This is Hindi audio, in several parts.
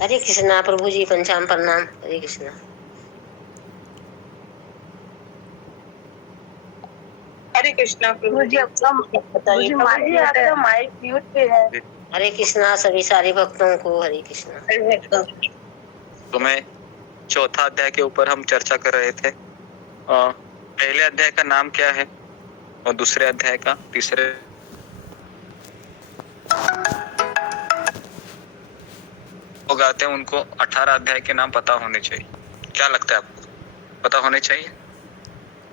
हरे कृष्णा प्रभु जी, पंचाम प्रणाम। हरे कृष्णा। हरे कृष्णा प्रभु जी, आपका माइक म्यूट पे है। हरे कृष्णा सभी सारे भक्तों को। हरे कृष्णा। तो मैं चौथा अध्याय के ऊपर हम चर्चा कर रहे थे। पहले अध्याय का नाम क्या है और दूसरे अध्याय का, तीसरे लोग आते हैं उनको 18 अध्याय के नाम पता होने चाहिए। क्या लगता है आपको? पता होने चाहिए?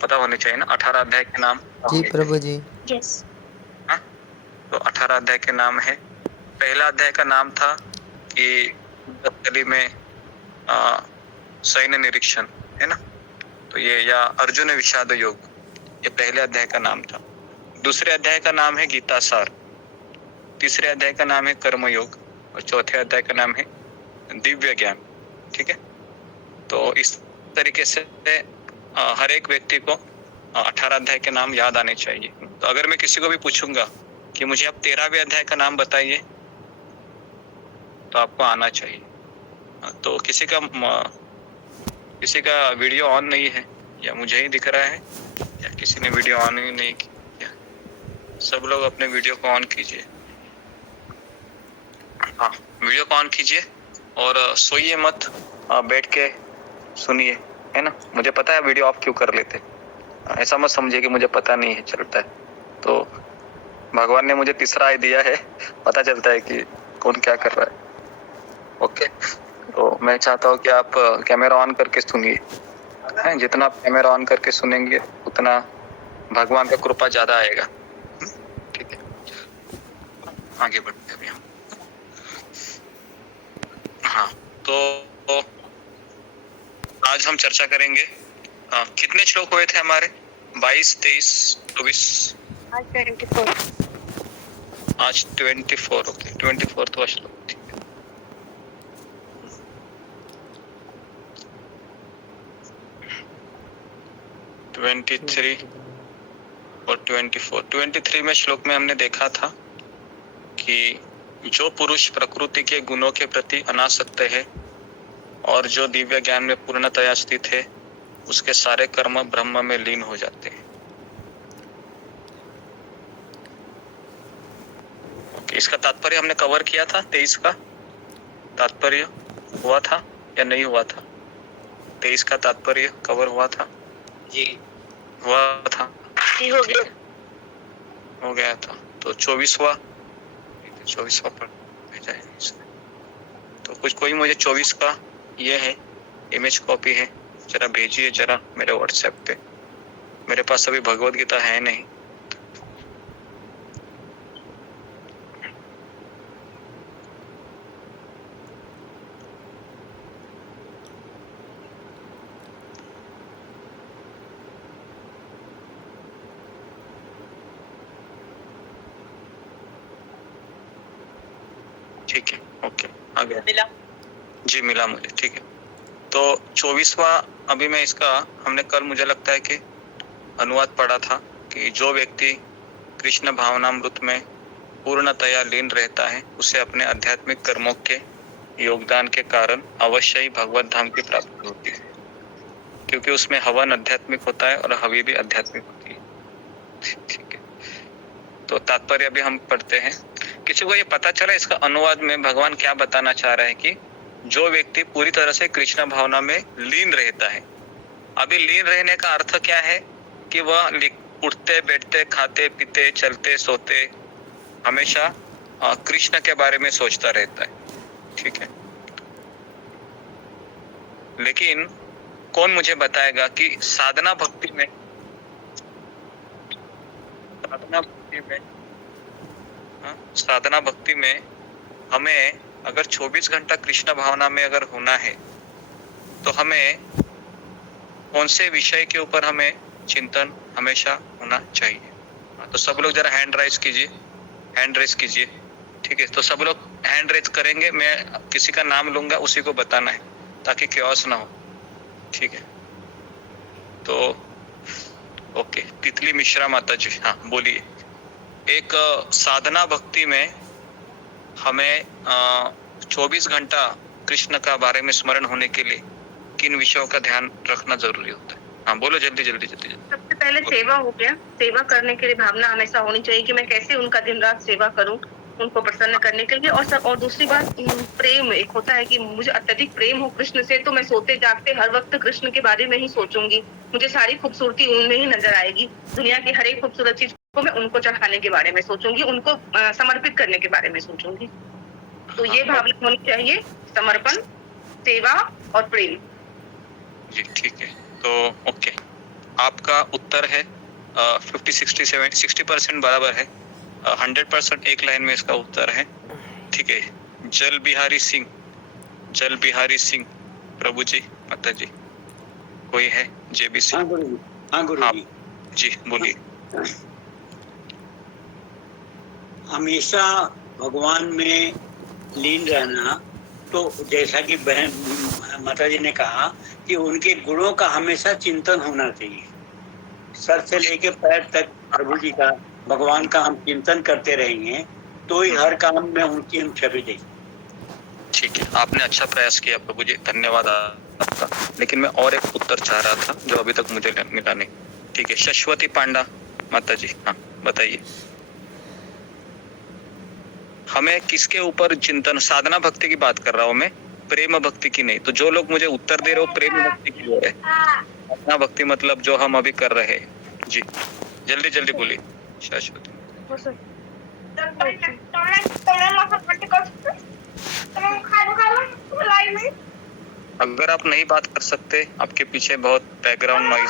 पता होने चाहिए ना 18 अध्याय के नाम? जी प्रभु जी। यस। तो 18 अध्याय के नाम है। पहला अध्याय का नाम था कि नवकली में सैन्य निरीक्षण, है ना? तो ये, या अर्जुन विषाद योग, ये पहले अध्याय का नाम था। दूसरे अध्याय का नाम है गीता सार, तीसरे अध्याय का नाम है कर्म योग और चौथे अध्याय का नाम है दिव्य ज्ञान। ठीक है, तो इस तरीके से हर एक व्यक्ति को 18 अध्याय के नाम याद आने चाहिए। तो अगर मैं किसी को भी पूछूंगा कि मुझे आप 13वें अध्याय का नाम बताइए, तो आपको आना चाहिए। तो किसी का वीडियो ऑन नहीं है, या मुझे ही दिख रहा है, या किसी ने वीडियो ऑन ही नहीं किया? सब लोग अपने वीडियो को ऑन कीजिए। हाँ, वीडियो को ऑन कीजिए और सोइए मत, बैठ के सुनिए, है ना? मुझे पता है वीडियो ऑफ क्यों कर लेते, ऐसा मत समझिए कि मुझे पता नहीं है, चलता है। तो भगवान ने मुझे तीसरा आय दिया है, पता चलता है कि कौन क्या कर रहा है। ओके, तो मैं चाहता हूँ कि आप कैमरा ऑन करके सुनिए। जितना आप कैमरा ऑन करके सुनेंगे उतना भगवान का कृपा ज्यादा आएगा। ठीक है, आगे बढ़ते हैं अभी हम। हाँ, तो आज हम चर्चा करेंगे। कितने श्लोक हुए थे हमारे? 22, 23, 24, आज 24। आज 24। ओके, 24वां श्लोक। 23 और 24। 23 में श्लोक में हमने देखा था कि जो पुरुष प्रकृति के गुणों के प्रति अनासक्त है और जो दिव्य ज्ञान में पूर्णतया स्थित है, उसके सारे कर्म ब्रह्म में लीन हो जाते हैं। इसका तात्पर्य हमने कवर किया था। 23 का तात्पर्य हुआ था या नहीं हुआ था? 23 का तात्पर्य कवर हुआ था जी, हुआ था, हो गया था। तो 24वां पर भेजा है इसने। तो कोई मुझे 24 का ये है, इमेज कॉपी है, जरा भेजिए जरा मेरे व्हाट्सएप पे। मेरे पास अभी भगवत गीता है नहीं। ठीक है, ओके, आ गया। मिला? जी मिला मुझे, ठीक है। तो 24वां अभी मैं इसका, हमने कल मुझे लगता है कि अनुवाद पढ़ा था कि जो व्यक्ति कृष्ण भावनामृत में पूर्णतया लीन रहता है, उसे अपने आध्यात्मिक कर्मों के योगदान के कारण अवश्य ही भगवत धाम की प्राप्ति होती है, क्योंकि उसमें हवन आध्यात्मिक होता है और हवि भी आध्यात्मिक होती है। ठीक है, तो तात्पर्य अभी हम पढ़ते हैं। किसी को ये पता चला इसका अनुवाद में भगवान क्या बताना चाह रहे हैं कि जो व्यक्ति पूरी तरह से कृष्ण भावना में लीन रहता है। अभी लीन रहने का अर्थ क्या है कि वह उठते बैठते खाते पीते चलते सोते हमेशा कृष्ण के बारे में सोचता रहता है। ठीक है, लेकिन कौन मुझे बताएगा कि साधना भक्ति में साधना भक्ति में हमें अगर 24 घंटा कृष्ण भावना में अगर होना है, तो हमें कौन से विषय के ऊपर हमें चिंतन हमेशा होना चाहिए? तो सब लोग जरा हैंड राइज कीजिए। ठीक है, तो सब लोग हैंड रेज करेंगे, मैं किसी का नाम लूंगा, उसी को बताना है ताकि क्योस ना हो। ठीक है, तो ओके, तितली मिश्रा माता जी, हाँ बोलिए। एक साधना भक्ति में हमें 24 घंटा कृष्ण का बारे में स्मरण होने के लिए किन विषयों का ध्यान रखना जरूरी होता है? हाँ बोलो जल्दी जल्दी जल्दी जल्दी। सबसे पहले सेवा हो गया। सेवा करने के लिए भावना हमेशा होनी चाहिए कि मैं कैसे उनका दिन रात सेवा करूं, उनको प्रसन्न करने के लिए। और दूसरी बात प्रेम एक होता है कि मुझे अत्यधिक प्रेम हो कृष्ण से, तो मैं सोते जागते हर वक्त कृष्ण के बारे में ही सोचूंगी। मुझे सारी खूबसूरती उनमें ही नजर आएगी। दुनिया की हर एक खूबसूरत चीज को मैं उनको चढ़ाने के बारे में सोचूंगी, उनको समर्पित करने के बारे में सोचूंगी। तो ये भावना होनी चाहिए, समर्पण, सेवा और प्रेम। जी ठीक है, तो ओके, आपका उत्तर है 60% बराबर है। 100% एक लाइन में इसका उत्तर है। ठीक है, जल बिहारी सिंह प्रभु जी, माता जी कोई है? JBC? हाँ गुरु जी, हाँ गुरु हाँ जी। जी बोलिए। हमेशा भगवान में लीन रहना, तो जैसा कि बहन माता जी ने कहा कि उनके गुणों का हमेशा चिंतन होना चाहिए। सर से लेके पैर तक प्रभु जी का, भगवान का हम चिंतन करते रहेंगे तो ही हर काम में उनकी हम छवि देखेंगे। ठीक है, आपने अच्छा प्रयास किया प्रभु जी, धन्यवाद आपका। लेकिन मैं और एक उत्तर चाह रहा था जो अभी तक मुझे मिला नहीं। ठीक है, शश्वती पांडा माता जी, हाँ बताइए। हमें किसके ऊपर चिंतन, साधना भक्ति की बात कर रहा हूँ मैं, प्रेम भक्ति की नहीं। तो जो लोग मुझे उत्तर दे रहे हो प्रेम भक्ति की ओर है, साधना भक्ति मतलब जो हम अभी कर रहे हैं। जी जल्दी जल्दी बोलिए शाश्वती। अगर आप नहीं बात कर सकते, आपके पीछे बहुत बैकग्राउंड नॉइज,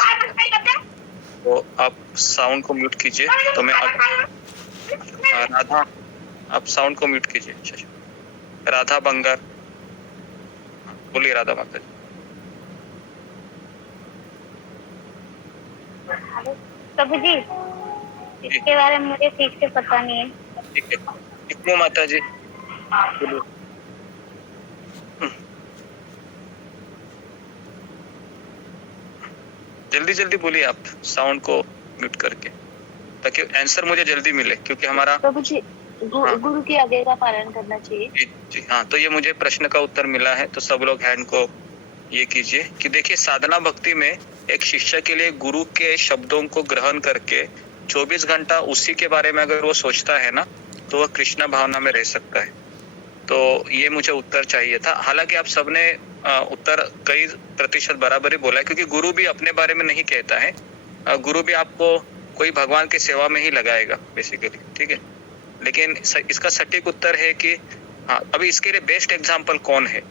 तो आप साउंड को म्यूट कीजिए। तो मैं राधा, आप साउंड को म्यूट कीजिए। राधा बंगार, बोलिए राधा माता जी। प्रभु जी, इसके बारे में मुझे ठीक से पता नहीं है। ठीक है, इतने माता जी बोलिए। जल्दी जल्दी बोलिए आप, साउंड को म्यूट करके, ताकि आंसर मुझे जल्दी मिले, क्योंकि हमारा प्रभु जी गुरु की आज्ञा का पालन करना चाहिए। जी हाँ, तो ये मुझे प्रश्न का उत्तर मिला है। तो सब लोग हैंड को ये कीजिए कि देखिए, साधना भक्ति में एक शिष्य के लिए गुरु के शब्दों को ग्रहण करके 24 घंटा उसी के बारे में अगर वो सोचता है ना, तो वह कृष्ण भावना में रह सकता है। तो ये मुझे उत्तर चाहिए था। हालांकि आप सबने उत्तर कई प्रतिशत बराबर ही बोला है, क्योंकि गुरु भी अपने बारे में नहीं कहता है। गुरु भी आपको कोई भगवान की सेवा में ही लगाएगा बेसिकली, ठीक है। लेकिन इसका सटीक उत्तर है कि हाँ, अभी इसके लिए बेस्ट एग्जाम्पल कौन है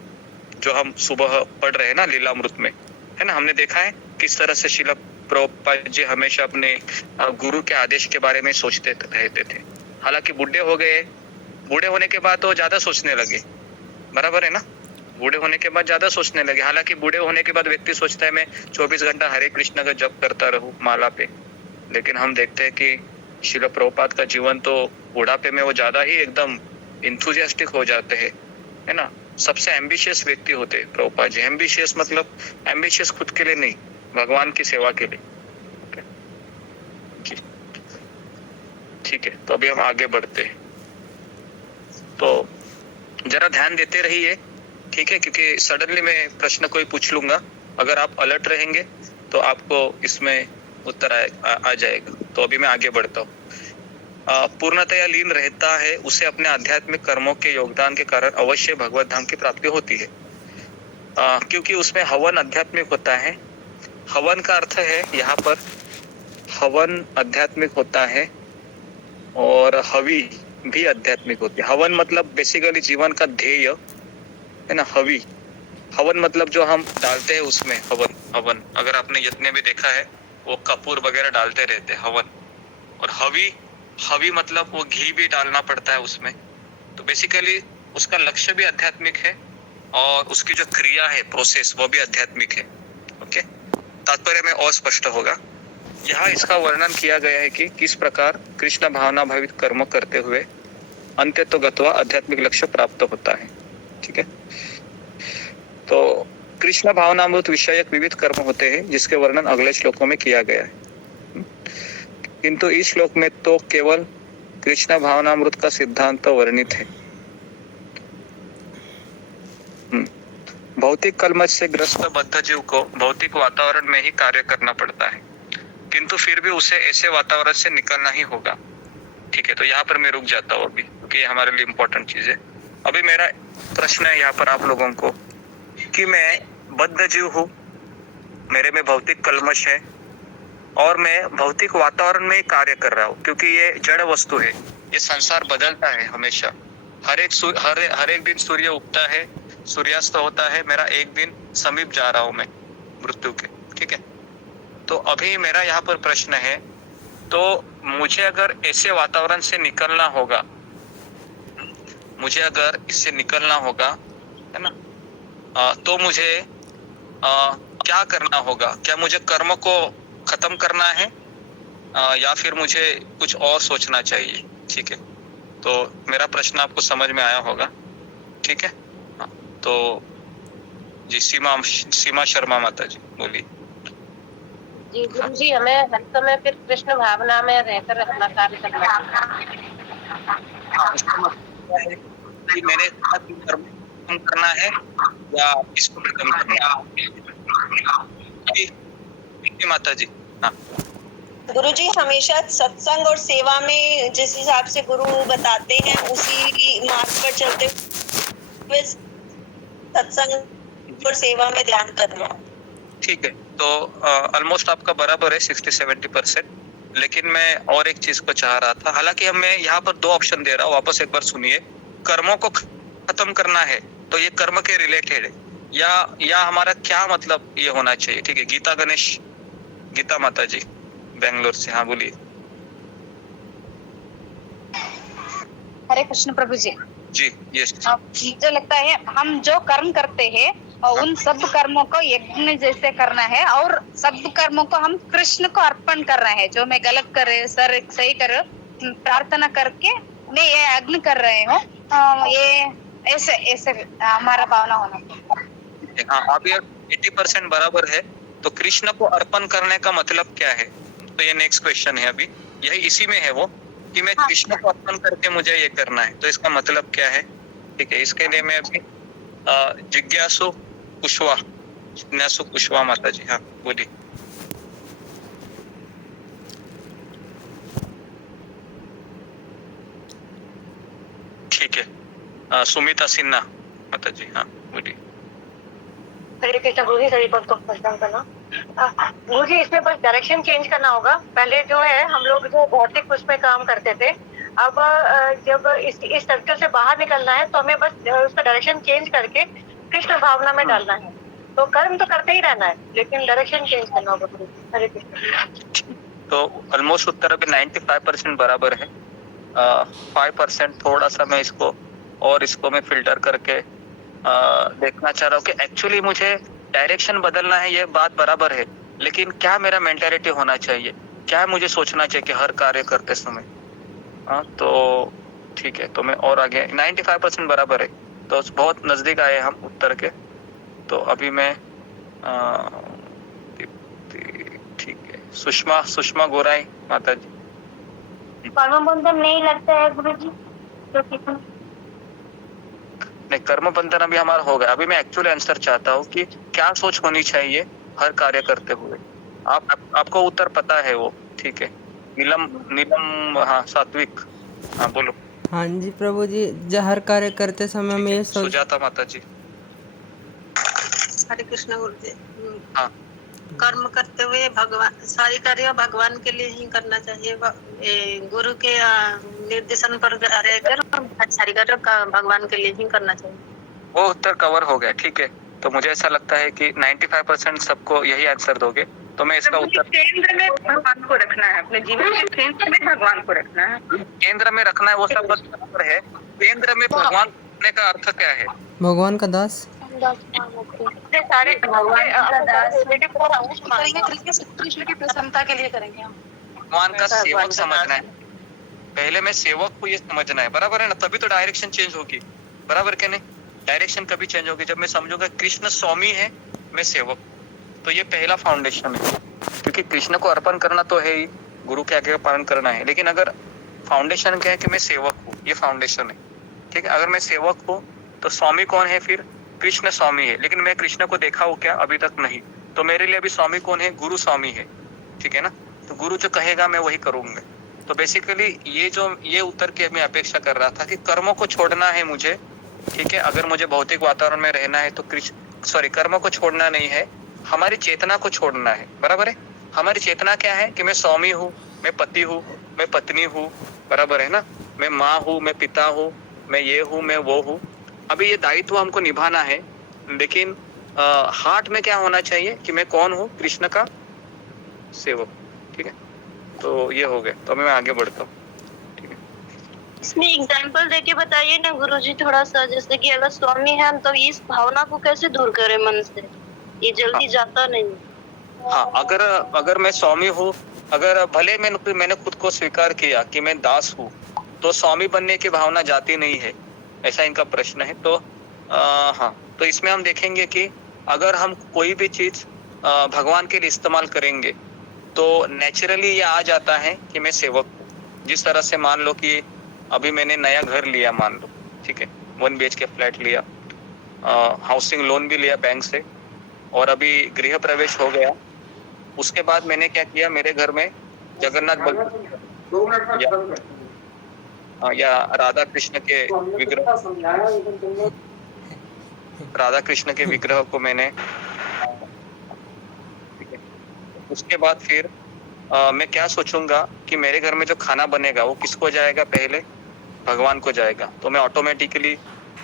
जो हम सुबह पढ़ रहे हैं ना लीलामृत में, है ना। हमने देखा है किस तरह से श्रील प्रभुपाद जी हमेशा अपने गुरु के आदेश के बारे में सोचते रहते थे। हालांकि बूढ़े होने के बाद तो ज्यादा सोचने लगे, बराबर है ना। बूढ़े होने के बाद ज्यादा सोचने लगे। हालांकि बूढ़े होने के बाद व्यक्ति सोचता है मैं 24 घंटा हरे कृष्ण का जप करता रहूं माला पे, लेकिन हम देखते हैं कि श्रील प्रभुपाद का जीवन तो बुढ़ापे में वो ज्यादा ही एकदम इंथुजियास्टिक हो जाते हैं, है ना। सबसे एम्बिशियस व्यक्ति होते हैं प्रभुपाद जी। एम्बिशियस मतलब एम्बिशियस खुद के लिए नहीं, भगवान की सेवा के लिए। ठीक है, तो अभी हम आगे बढ़ते हैं। तो जरा ध्यान देते रहिए, ठीक है, क्योंकि सडनली मैं प्रश्न कोई पूछ लूंगा। अगर आप अलर्ट रहेंगे तो आपको इसमें उत्तर आ जाएगा। तो अभी मैं आगे बढ़ता हूँ। पूर्णतया लीन रहता है, उसे अपने आध्यात्मिक कर्मों के योगदान के कारण अवश्य भगवत धाम की प्राप्ति होती है, क्योंकि उसमें हवन आध्यात्मिक होता है। हवन का अर्थ है यहाँ पर, हवन आध्यात्मिक होता है और हवि भी आध्यात्मिक होती है। हवन मतलब बेसिकली जीवन का ध्येय है ना। हवन मतलब जो हम डालते हैं उसमें, हवन अगर आपने यज्ञ में देखा है वो कपूर वगैरह डालते रहते हैं हवन। और हवि मतलब वो घी भी डालना पड़ता है उसमें। तो बेसिकली उसका लक्ष्य भी आध्यात्मिक है और उसकी जो क्रिया है, प्रोसेस, वो भी आध्यात्मिक है। ओके, तात्पर्य में और स्पष्ट होगा। यहाँ इसका वर्णन किया गया है कि किस प्रकार कृष्ण भावना भावित कर्म करते हुए अंत्यतोगत्वा आध्यात्मिक लक्ष्य प्राप्त होता है। ठीक है, तो कृष्ण भावनामृत विषयक विविध कर्म होते हैं जिसके वर्णन अगले श्लोकों में किया गया है, किंतु इस श्लोक में तो केवल कृष्ण भावनामृत का सिद्धांत वर्णित है। भौतिक कलमश से ग्रस्त बद्ध जीव को भौतिक वातावरण में ही कार्य करना पड़ता है, किंतु फिर भी उसे ऐसे वातावरण से निकलना ही होगा। ठीक है, तो यहाँ पर मैं रुक जाता हूँ अभी, क्योंकि ये हमारे लिए इम्पोर्टेंट चीज है। अभी मेरा प्रश्न है यहाँ पर आप लोगों को कि मैं बद्ध जीव हूँ, मेरे में भौतिक कलमश है और मैं भौतिक वातावरण में ही कार्य कर रहा हूँ, क्योंकि ये जड़ वस्तु है, ये संसार बदलता है हमेशा। हर एक दिन सूर्य उगता है, सूर्यास्त होता है, मेरा एक दिन समीप जा रहा हूँ मैं मृत्यु के। ठीक है, तो अभी मेरा यहाँ पर प्रश्न है, तो मुझे अगर ऐसे वातावरण से निकलना होगा, मुझे अगर इससे निकलना होगा, है ना, तो मुझे क्या करना होगा? क्या मुझे कर्म को खत्म करना है या फिर मुझे कुछ और सोचना चाहिए? ठीक है, तो मेरा प्रश्न आपको समझ में आया होगा। ठीक है, हाँ, तो जी सीमा शर्मा माता जी बोलिए। जी गुरु जी, हमें हर समय फिर कृष्ण भावना में रहकर अपना कार्य करना है। कि मैंने कर्म खत्म करना है या इसको खत्म करना है? जी माता जी। हाँ गुरु जी, हमेशा सत्संग और सेवा में जिस हिसाब से गुरु बताते हैं उसी मार्ग पर चलते हुए सत्संग और सेवा में ध्यान करना। ठीक है, तो ऑलमोस्ट आपका बराबर है 60-70%, लेकिन मैं और एक चीज को चाह रहा था। हालांकि मैं यहाँ पर 2 ऑप्शन दे रहा हूँ, वापस एक बार सुनिए। कर्मों को खत्म करना है तो ये कर्म के रिलेटेड है या हमारा क्या मतलब ये होना चाहिए? ठीक है, गीता माता जी बेंगलोर से। हाँ बोलिए। हरे कृष्ण प्रभु जी। जी यस। मुझे लगता है हम जो कर्म करते हैं और उन सब कर्मों को यज्ञ जैसे करना है और सब कर्मों को हम कृष्ण को अर्पण करना है। जो मैं गलत कर रहे सर सही कर प्रार्थना करके मैं ये यज्ञ कर रहे हूँ, ये ऐसे ऐसे हमारा भावना होना चाहिए। हाँ, आप ये 80% बराबर है। तो कृष्ण को अर्पण करने का मतलब क्या है? तो ये नेक्स्ट क्वेश्चन है, अभी यही इसी में है वो कि मैं कृष्ण को अर्पण करके मुझे ये करना है, तो इसका मतलब क्या है? ठीक है, इसके लिए मैं अभी जिज्ञासु कुशवाहा माता जी। हाँ बोलिए। ठीक है, सुमिता सिन्हा माता जी। हाँ बोलिए। हरे कृष्ण गुरु जी, सभी भक्तों को प्रणाम करना। गुरु जी, इसमें बस डायरेक्शन चेंज करना होगा। पहले जो है हम लोग जो भौतिक उसमें काम करते थे, अब जब इस सर्कल से बाहर निकलना है तो हमें बस उसका डायरेक्शन चेंज करके कृष्ण भावना में डालना है। तो कर्म तो करते ही रहना है, लेकिन डायरेक्शन चेंज करना होगा गुरु जी। हरे कृष्ण। तो ऑलमोस्ट उत्तर अभी 95% बराबर है। 5% थोड़ा सा मैं इसको मैं फिल्टर करके देखना चाह रहा हूँ कि एक्चुअली मुझे डायरेक्शन बदलना है, ये बात बराबर है, लेकिन क्या मेरा मेंटालिटी होना चाहिए, क्या मुझे सोचना चाहिए कि हर कार्य करते समय। तो ठीक है, तो मैं और आगे 95% बराबर है, तो बहुत नजदीक आए हम उत्तर के। तो अभी मैं ठीक है, सुषमा गोराई माता जी। कर्म बंधन नहीं लगता है गुरु जी, तो नहीं, कर्म बंधन अभी हमारा हो गया। अभी मैं एक्चुअली आंसर चाहता हूँ कि क्या सोच होनी चाहिए हर कार्य करते हुए। आपको उत्तर पता है वो। ठीक है, नीलम हाँ सात्विक। हाँ बोलो। हाँ जी प्रभु जी, जो हर कार्य करते समय में ये सुजाता माता जी। हरे कृष्ण गुरु जी। हाँ, कर्म करते हुए भगवान, सारी कार्य भगवान के लिए ही करना चाहिए। गुरु के निर्देशन पर रहकर सारी कार्य भगवान के लिए ही करना चाहिए। वो उत्तर कवर हो गया। ठीक है, तो मुझे ऐसा लगता है कि 95% सबको यही आंसर दोगे, तो मैं इसका उत्तर केंद्र में भगवान को रखना है, अपने जीवन के केंद्र में भगवान को रखना है। केंद्र में रखना है, वो सब बात बराबर है। केंद्र में भगवान रखने का अर्थ क्या है? भगवान का दास। सारे भगवान का दास कृष्ण की प्रसन्नता के लिए करेंगे हम। भगवान का सेवक समझना है। पहले मैं सेवक को ये समझना है, बराबर है ना? तभी तो डायरेक्शन चेंज होगी, बराबर क्या नहीं? डायरेक्शन कभी चेंज होगी जब मैं समझूंगा कृष्ण स्वामी है, मैं सेवक। तो ये पहला फाउंडेशन है, क्योंकि कृष्ण को अर्पण करना तो है ही, गुरु के आगे पालन करना है, लेकिन अगर फाउंडेशन क्या है कि मैं सेवक हूँ, ये फाउंडेशन है। ठीक है, अगर मैं सेवक हूँ तो स्वामी कौन है फिर? कृष्ण स्वामी है, लेकिन मैं कृष्ण को देखा हूँ क्या? अभी तक नहीं। तो मेरे लिए अभी स्वामी कौन है? गुरु स्वामी है, ठीक है ना। तो गुरु जो कहेगा मैं वही करूंगा। तो बेसिकली ये उत्तर की मैं अपेक्षा कर रहा था कि कर्मों को छोड़ना है मुझे, ठीक है। अगर मुझे भौतिक वातावरण में रहना है तो कर्मों को छोड़ना नहीं है, हमारी चेतना को छोड़ना है, बराबर है। हमारी चेतना क्या है कि मैं स्वामी हूँ, मैं पति हूँ, मैं पत्नी हूँ, बराबर है ना, मैं माँ हूँ, मैं पिता हूँ, मैं ये हूँ, मैं वो हूँ। अभी ये दायित्व हमको निभाना है, लेकिन हार्ट में क्या होना चाहिए कि मैं कौन हूँ? कृष्ण का सेवक, ठीक है। तो ये हो गया। तो मैं आगे बढ़ता हूँ, ठीक है। इसमें एग्जाम्पल देके बताइए ना गुरुजी थोड़ा सा, जैसे कि अगर स्वामी है हम तो इस भावना को कैसे दूर करें मन से, ये जल्दी जाता नहीं। हाँ, अगर मैं स्वामी हूँ, अगर भले मैंने खुद को स्वीकार किया कि मैं दास हूँ, तो स्वामी बनने की भावना जाती नहीं है, ऐसा इनका प्रश्न है। तो हाँ, तो इसमें हम देखेंगे कि अगर हम कोई भी चीज भगवान के लिए इस्तेमाल करेंगे तो नेचुरली ये आ जाता है कि मैं सेवक हूँ। जिस तरह से मान लो कि अभी मैंने नया घर लिया, मान लो, ठीक है, 1 BHK फ्लैट लिया, हाउसिंग लोन भी लिया बैंक से, और अभी गृह प्रवेश हो गया। उसके बाद मैंने क्या किया, मेरे घर में जगन्नाथ या राधा कृष्ण के विग्रह को मैंने, उसके बाद फिर मैं क्या सोचूंगा कि मेरे घर में जो खाना बनेगा वो किसको जाएगा? पहले भगवान को जाएगा। तो मैं ऑटोमेटिकली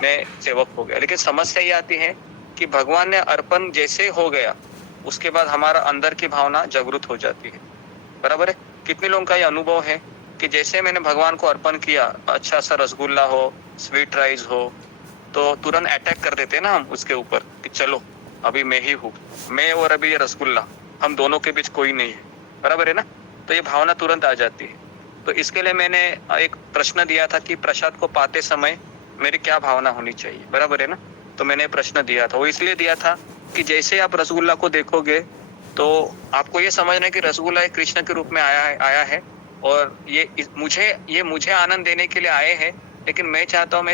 मैं सेवक हो गया। लेकिन समस्या ये आती है कि भगवान ने अर्पण जैसे हो गया, उसके बाद हमारा अंदर की भावना जागृत हो जाती है, बराबर है। कितने लोगों का ये अनुभव है कि जैसे मैंने भगवान को अर्पण किया, अच्छा सा रसगुल्ला हो, स्वीट राइस हो, तो तुरंत अटैक कर देते हैं ना हम उसके ऊपर कि चलो अभी मैं ही हूँ, मैं और अभी ये रसगुल्ला, हम दोनों के बीच कोई नहीं है, बराबर है ना। तो ये भावना तुरंत आ जाती है। तो इसके लिए मैंने एक प्रश्न दिया था कि प्रसाद को पाते समय मेरी क्या भावना होनी चाहिए, बराबर है ना। तो मैंने प्रश्न दिया था, वो इसलिए दिया था कि जैसे आप रसगुल्ला को देखोगे तो आपको ये समझना है कि रसगुल्ला एक कृष्ण के रूप में आया है और ये मुझे आनंद देने के लिए आए हैं। लेकिन मैं चाहता हूँ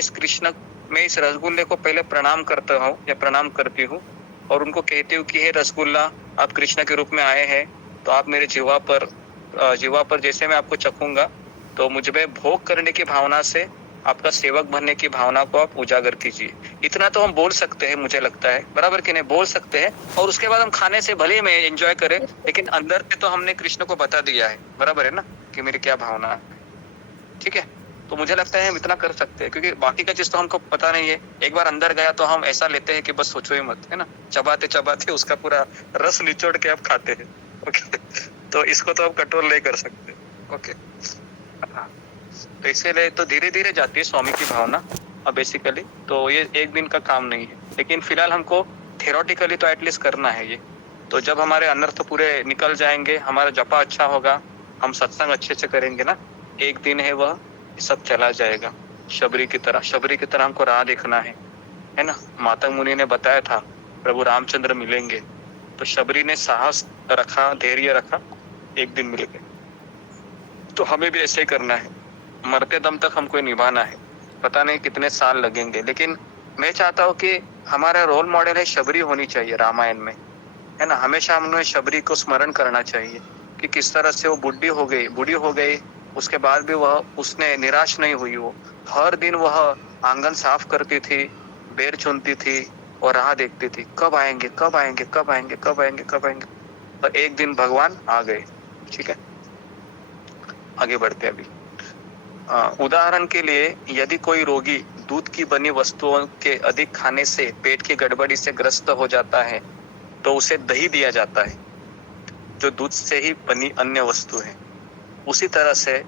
मैं इस रसगुल्ले को पहले प्रणाम करता हूँ या प्रणाम करती हूँ और उनको कहती हूँ कि हे रसगुल्ला, आप कृष्ण के रूप में आए हैं, तो आप मेरे जीवा पर जैसे मैं आपको चखूंगा तो मुझ में भोग करने की भावना से आपका सेवक बनने की भावना को आप उजागर कीजिए। इतना तो हम बोल सकते हैं, मुझे लगता है, बराबर कि नहीं, बोल सकते हैं। और उसके बाद हम खाने से भले में एंजॉय करें, लेकिन अंदर से तो हमने कृष्ण को बता दिया है, बराबर है ना, कि मेरी क्या भावना है, ठीक है। तो मुझे लगता है हम इतना कर सकते हैं, क्योंकि बाकी का चीज तो हमको पता नहीं है। एक बार अंदर गया तो हम ऐसा लेते हैं कि बस सोचो ही मत, है ना, चबाते चबाते उसका पूरा रस निचोड़ के आप खाते हैं, ओके। तो इसको तो आप कंट्रोल नहीं कर सकते, ओके। तो इसीलिए तो धीरे धीरे जाती है स्वामी की भावना अब बेसिकली। तो ये एक दिन का काम नहीं है, लेकिन फिलहाल हमको थ्योरेटिकली तो एटलीस्ट करना है ये। तो जब हमारे अनर्थ पूरे निकल जाएंगे, हमारा जपा अच्छा होगा, हम सत्संग अच्छे से करेंगे ना, एक दिन है वह सब चला जाएगा। शबरी की तरह हमको राह देखना है ना। मातंग मुनि ने बताया था प्रभु रामचंद्र मिलेंगे, तो शबरी ने साहस रखा, धैर्य रखा, एक दिन मिल गए। तो हमें भी ऐसे ही करना है, मरते दम तक हमको निभाना है। पता नहीं कितने साल लगेंगे, लेकिन मैं चाहता हूँ कि हमारा रोल मॉडल है शबरी होनी चाहिए रामायण में, है ना। हमेशा हमने शबरी को स्मरण करना चाहिए कि किस तरह से वो बूढ़ी हो गई, उसके बाद भी उसने निराश नहीं हुई। वो हर दिन वह आंगन साफ करती थी, बेर चुनती थी और राह देखती थी, कब आएंगे। और एक दिन भगवान आ गए, ठीक है। आगे बढ़ते अभी। उदाहरण के लिए, यदि कोई रोगी दूध की बनी वस्तुओं के अधिक खाने से पेट की गड़बड़ी से ग्रस्त हो जाता है तो उसे दही दिया जाता है, जो दूध से ही बनी अन्य वस्तु है। उसी तरह से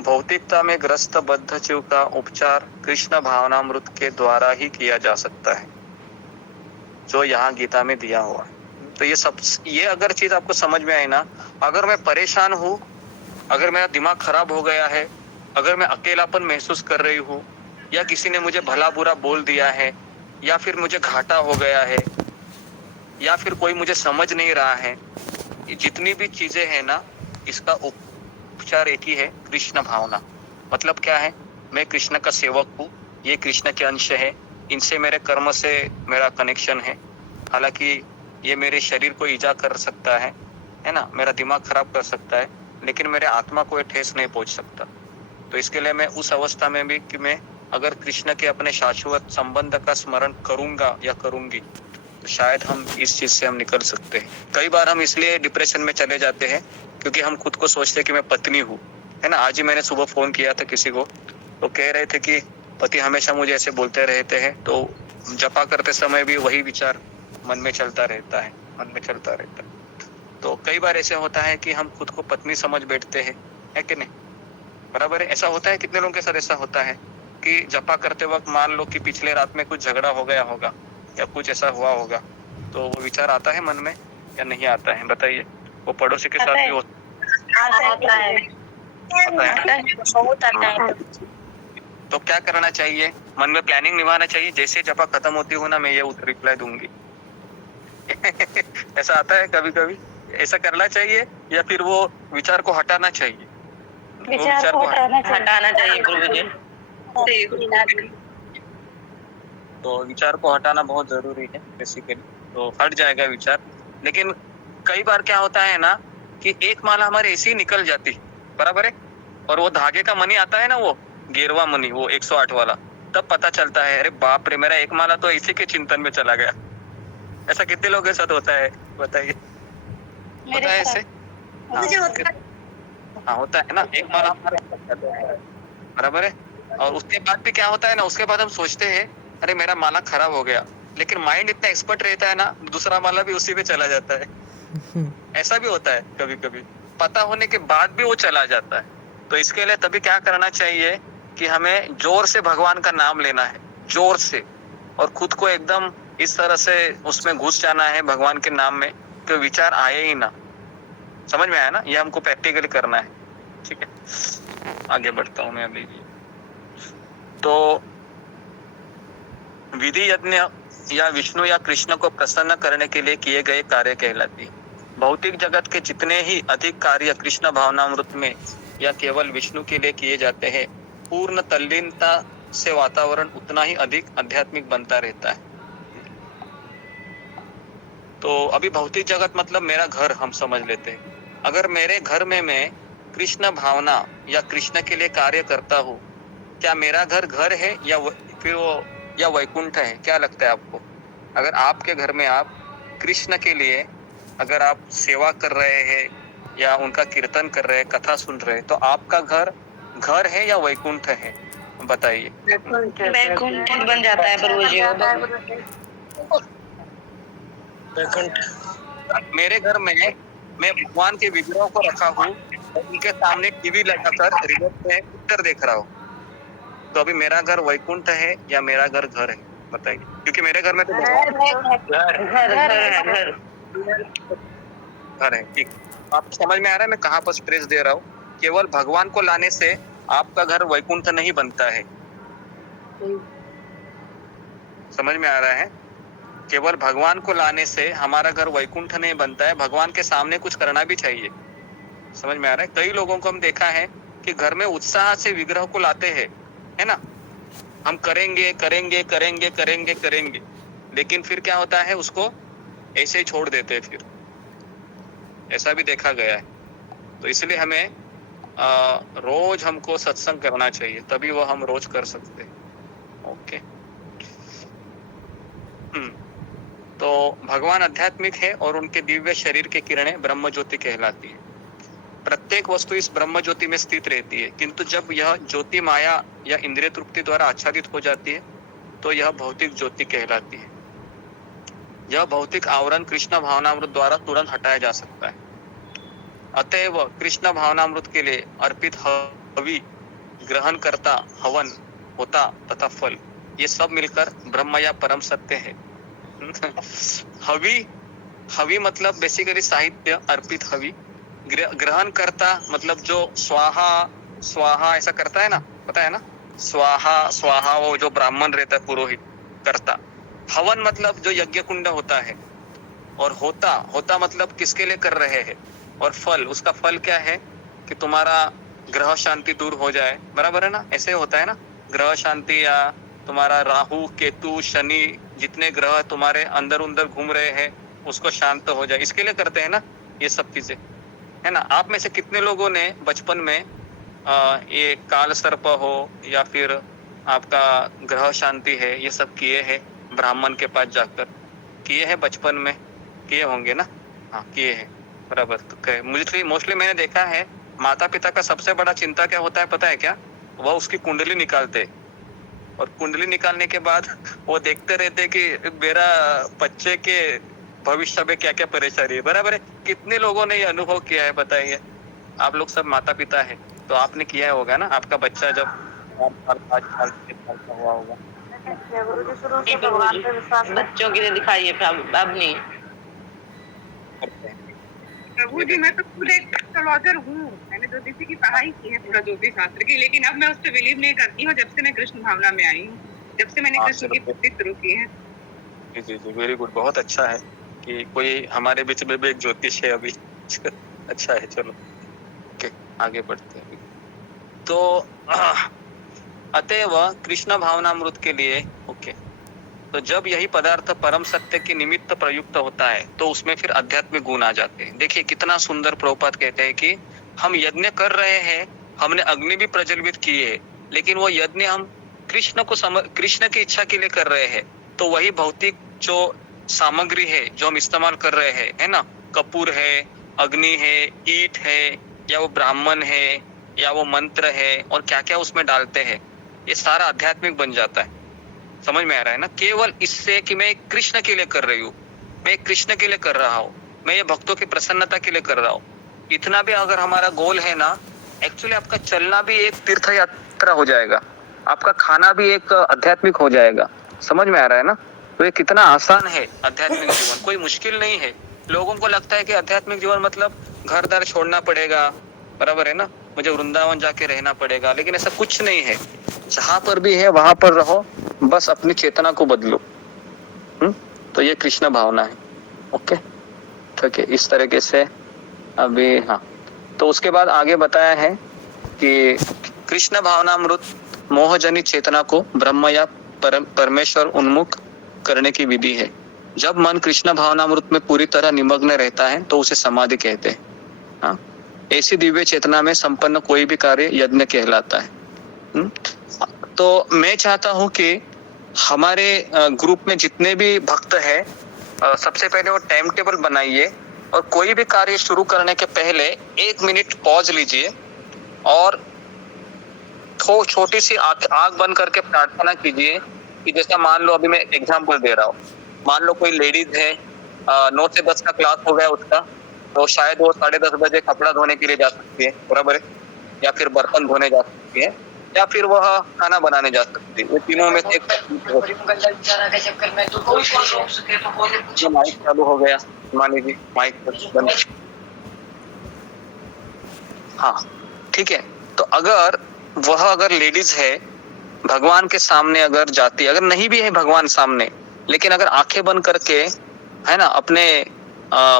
भौतिकता में ग्रस्त बद्ध जीव का उपचार कृष्ण भावनामृत के द्वारा ही किया जा सकता है, जो यहाँ गीता में दिया हुआ है। तो ये अगर चीज आपको समझ में आई ना, अगर मैं परेशान हूँ, अगर मेरा दिमाग खराब हो गया है, अगर मैं अकेलापन महसूस कर रही हूँ, या किसी ने मुझे भला बुरा बोल दिया है, या फिर मुझे घाटा हो गया है, या फिर कोई मुझे समझ नहीं रहा है, ये जितनी भी चीजें हैं ना, इसका उपचार एक ही है, कृष्ण भावना। मतलब क्या है, मैं कृष्ण का सेवक हूँ, ये कृष्ण के अंश है, इनसे मेरे कर्म से मेरा कनेक्शन है। हालांकि ये मेरे शरीर को ईजा कर सकता है ना, मेरा दिमाग खराब कर सकता है, लेकिन मेरे आत्मा को ये ठेस नहीं पहुंच सकता। तो इसके लिए मैं उस अवस्था में भी कि मैं अगर कृष्ण के अपने शाश्वत संबंध का स्मरण करूंगा या करूंगी तो शायद हम इस चीज से हम निकल सकते हैं। कई बार हम इसलिए डिप्रेशन में चले जाते हैं क्योंकि हम खुद को सोचते हैं कि मैं पत्नी हूँ, है ना। आज ही मैंने सुबह फोन किया था किसी को, तो कह रहे थे कि पति हमेशा मुझे ऐसे बोलते रहते हैं, तो जपा करते समय भी वही विचार मन में चलता रहता है। तो कई बार ऐसे होता है कि हम खुद को पत्नी समझ बैठते हैं, है कि नहीं, बराबर है। ऐसा होता है, कितने लोगों के साथ ऐसा होता है कि जपा करते वक्त मान लो कि पिछले रात में कुछ झगड़ा हो गया होगा या कुछ ऐसा हुआ होगा, तो वो विचार आता है मन में या नहीं आता है, बताइए। वो पड़ोसी के साथ भी होता है। तो क्या करना चाहिए, मन में प्लानिंग निभाना चाहिए। जैसे जपा खत्म होती हो ना, मैं ये रिप्लाई दूंगी ऐसा आता है कभी कभी, ऐसा करना चाहिए या फिर वो विचार को हटाना चाहिए? विचार को हटाना चाहिए गुरुजी। तो विचार को हटाना बहुत जरूरी है बेसिकली, तो हट जाएगा विचार। लेकिन कई बार क्या होता है ना कि एक माला हमारे ऐसी ही निकल जाती, बराबर है, और वो धागे का मनी आता है ना, वो गेरवा मनी, वो 108 वाला, तब पता चलता है अरे बाप रे, मेरा एक माला तो इसी के चिंतन में चला गया। ऐसा कितने लोगों के साथ होता है, बताइए। होता है ऐसे? हाँ होता है ना, एक माला हमारे बराबर है। और उसके बाद भी क्या होता है ना, उसके बाद हम सोचते हैं अरे मेरा माला खराब हो गया, लेकिन माइंड इतना एक्सपर्ट रहता है ना, दूसरा माला भी उसी पे चला जाता है। ऐसा भी होता है कभी कभी, पता होने के बाद भी वो चला जाता है। तो इसके लिए तभी क्या करना चाहिए कि हमें जोर से भगवान का नाम लेना है, जोर से, और खुद को एकदम इस तरह से उसमें घुस जाना है भगवान के नाम में कि विचार आए ही ना। समझ में आया ना, ये हमको प्रैक्टिकली करना है, ठीक है। आगे बढ़ता हूँ मैं अभी। तो विधि यज्ञ या विष्णु या कृष्ण को प्रसन्न करने के लिए किए गए कार्य कहलाती है। भौतिक जगत के जितने ही अधिक कार्य कृष्ण भावनामृत में या केवल विष्णु के लिए किए जाते हैं, पूर्ण तल्लीनता से वातावरण उतना ही अधिक आध्यात्मिक बनता रहता है। तो अभी भौतिक जगत मतलब मेरा घर हम समझ लेते हैं। अगर मेरे घर में मैं कृष्ण भावना या कृष्ण के लिए कार्य करता हूँ, क्या मेरा घर है या फिर वो या वैकुंठ है? क्या लगता है आपको? अगर आपके घर में आप कृष्ण के लिए अगर आप सेवा कर रहे हैं या उनका कीर्तन कर रहे हैं, कथा सुन रहे हैं, तो आपका घर है या वैकुंठ है, बताइए। वैकुंठ बन जाता है प्रभु जी। मेरे घर में मैं भगवान के विग्रह को रखा हूँ और उनके सामने टीवी लगाकर रिमोट में पिक्चर देख रहा हूँ, तो अभी मेरा घर वैकुंठ है या मेरा घर है, बताइए। क्योंकि मेरे घर में तो घर है, ठीक। आपको समझ में आ रहा है मैं कहाँ पर स्ट्रेस दे रहा हूँ? केवल भगवान को लाने से आपका घर वैकुंठ नहीं बनता है, समझ में आ रहा है? केवल भगवान को लाने से हमारा घर वैकुंठ नहीं बनता है, भगवान के सामने कुछ करना भी चाहिए, समझ में आ रहा है? कई लोगों को हम देखा है कि घर में उत्साह से विग्रह को लाते हैं, है ना, हम करेंगे करेंगे करेंगे करेंगे करेंगे, लेकिन फिर क्या होता है, उसको ऐसे ही छोड़ देते हैं फिर, ऐसा भी देखा गया है। तो इसलिए हमें रोज हमको सत्संग करना चाहिए, तभी वो हम रोज कर सकते हैं। ओके। तो भगवान आध्यात्मिक है और उनके दिव्य शरीर के किरणें ब्रह्म ज्योति कहलाती है। प्रत्येक वस्तु इस ब्रह्म ज्योति में स्थित रहती है, किंतु जब यह ज्योति माया या इंद्रिय तृप्ति द्वारा आच्छादित हो जाती है तो यह भौतिक ज्योति कहलाती है। यह भौतिक आवरण कृष्ण भावनामृत द्वारा तुरंत हटाया जा सकता है। अतएव कृष्ण भावनामृत के लिए अर्पित हवि, ग्रहण करता हवन, होता तथा फल, ये सब मिलकर ब्रह्म या परम सत्य है। हवि मतलब बेसिकली साहित्य, अर्पित हवि। ग्रहण करता मतलब जो स्वाहा ऐसा करता है ना, पता है ना, स्वाहा वो जो ब्राह्मण रहता है, पुरोहित करता। हवन मतलब जो यज्ञ कुंड होता है, और होता मतलब किसके लिए कर रहे हैं, और फल, उसका फल क्या है कि तुम्हारा ग्रह शांति दूर हो जाए, बराबर है ना, ऐसे होता है ना, ग्रह शांति या तुम्हारा राहु केतु शनि जितने ग्रह तुम्हारे अंदर उंदर घूम रहे हैं उसको शांत हो जाए, इसके लिए करते हैं ना ये सब चीजें, है ना। आप में से कितने लोगों ने बचपन में ये काल सर्प हो या फिर आपका ग्रह शांति है ये सब किए हैं, ब्राह्मण के पास जाकर किए हैं, बचपन में किए होंगे ना। हाँ किए हैं, बराबर। तो मोस्टली मैंने देखा है माता पिता का सबसे बड़ा चिंता क्या होता है पता है क्या, वह उसकी कुंडली निकालते और कुंडली निकालने के बाद वो देखते रहते कि मेरा बच्चे के भविष्य में क्या क्या परेशानी है, बराबर है। कितने लोगों ने ये अनुभव किया है बताइए, आप लोग सब माता पिता है तो आपने किया होगा ना, आपका बच्चा जब 4 साल 5 साल 6 साल का हुआ होगा। बच्चों के लिए दिखाइए, अब नहीं। प्रभु जी मैं तो खुद एक एस्ट्रोलॉजर हूँ, मैंने ज्योतिषी की पढ़ाई की है पूरा ज्योतिष शास्त्र की, लेकिन अब मैं उस पर बिलीव नहीं करती हूँ जब से मैं कृष्ण भावना में आई हूँ, जब से मैंने कृष्ण की भक्ति शुरू की है। जी जी जी, वेरी गुड, बहुत अच्छा है कि कोई हमारे बीच में भी एक ज्योतिष है अभी। अच्छा है, चलो ओके आगे बढ़ते हैं। तो अतएव कृष्ण भावनामृत के लिए ओके, तो जब यही पदार्थ परम सत्य के निमित्त प्रयुक्त होता है तो उसमें फिर आध्यात्मिक गुण आ जाते हैं। देखिए कितना सुंदर प्रभुपाद कहते हैं कि हम यज्ञ कर रहे हैं, हमने अग्नि भी प्रज्वलित की है, लेकिन वो यज्ञ हम कृष्ण की इच्छा के लिए कर रहे हैं। तो वही भौतिक जो सामग्री है जो हम इस्तेमाल कर रहे हैं, है ना, कपूर है, अग्नि है, ईट है, या वो ब्राह्मण है, या वो मंत्र है, और क्या क्या उसमें डालते हैं, ये सारा आध्यात्मिक बन जाता है। समझ में आ रहा है ना, केवल इससे कि मैं कृष्ण के लिए कर रही हूँ, मैं कृष्ण के लिए कर रहा हूँ, मैं ये भक्तों की प्रसन्नता के लिए कर रहा हूँ, इतना भी अगर हमारा गोल है ना, एक्चुअली आपका चलना भी एक तीर्थ यात्रा हो जाएगा, आपका खाना भी एक आध्यात्मिक हो जाएगा। समझ में आ रहा है ना, तो ये कितना आसान है आध्यात्मिक जीवन, कोई मुश्किल नहीं है। लोगों को लगता है कि आध्यात्मिक जीवन मतलब घर द्वार छोड़ना पड़ेगा, बराबर है ना, मुझे वृंदावन जाके रहना पड़ेगा, लेकिन ऐसा कुछ नहीं है। जहां पर भी है वहां पर रहो, बस अपनी चेतना को बदलो। तो ये कृष्ण भावना है। ओके ठीक है, इस तरीके से अभी हाँ, तो उसके बाद आगे बताया है कि कृष्ण भावनामृत मोहजनित चेतना को ब्रह्म या परमेश्वर उन्मुख करने की विधि है। जब मन कृष्ण भावनामृत में पूरी तरह निमग्न रहता है तो उसे समाधि कहते हैं। हाँ, ऐसी दिव्य चेतना में संपन्न कोई भी कार्य यज्ञ कहलाता है। तो मैं चाहता हूं कि हमारे ग्रुप में जितने भी भक्त हैं, सबसे पहले वो टाइम टेबल बनाइए और कोई भी कार्य शुरू करने के पहले 1 मिनट पॉज लीजिए और छोटी सी आंख बंद करके प्रार्थना कीजिए कि जैसा मान लो, अभी मैं एग्जांपल दे रहा हूँ, मान लो कोई लेडीज है, 9 से 10 का क्लास हो गया उसका, तो शायद वो 10:30 बजे कपड़ा धोने के लिए जा सकती है, बराबर है, या फिर बर्तन धोने जा सकती है, या फिर वह खाना बनाने जा सकती है। ये तीनों में से माइक चालू हो गया, मान लीजिए माइक बंद। हाँ ठीक है, तो अगर लेडीज है, भगवान के सामने अगर जाती है, अगर नहीं भी है भगवान सामने, लेकिन अगर आंखें बंद करके, है ना, अपने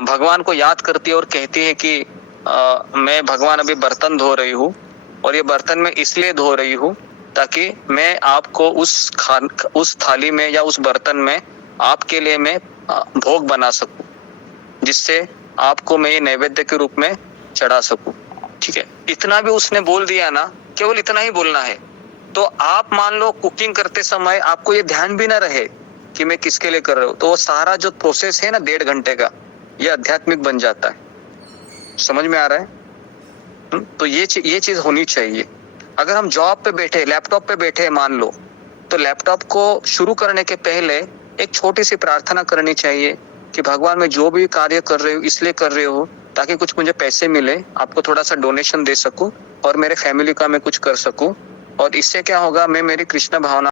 भगवान को याद करती है और कहती है कि मैं भगवान अभी बर्तन धो रही हूँ, और ये बर्तन मैं इसलिए धो रही हूँ ताकि मैं आपको उस थाली में या उस बर्तन में आपके लिए मैं भोग बना सकूं, जिससे आपको मैं ये नैवेद्य के रूप में चढ़ा सकूं। ठीक है, इतना भी उसने बोल दिया ना, केवल इतना ही बोलना है। तो आप मान लो कुकिंग करते समय आपको ये ध्यान भी ना रहे कि मैं किसके लिए कर रहा हूँ, तो वो सारा जो प्रोसेस है ना 1.5 घंटे का, ये आध्यात्मिक बन जाता है। समझ में आ रहा है? तो ये चीज होनी चाहिए। अगर हम जॉब पे बैठे, लैपटॉप पे बैठे मान लो, तो लैपटॉप को शुरू करने के पहले एक छोटी सी प्रार्थना करनी चाहिए कि भगवान मैं जो भी कार्य कर रही हूँ इसलिए कर रही हूँ ताकि कुछ मुझे पैसे मिले, आपको थोड़ा सा डोनेशन दे सकूं और मेरे फैमिली का मैं कुछ कर सकूं, और इससे क्या होगा, मैं मेरी कृष्ण भावना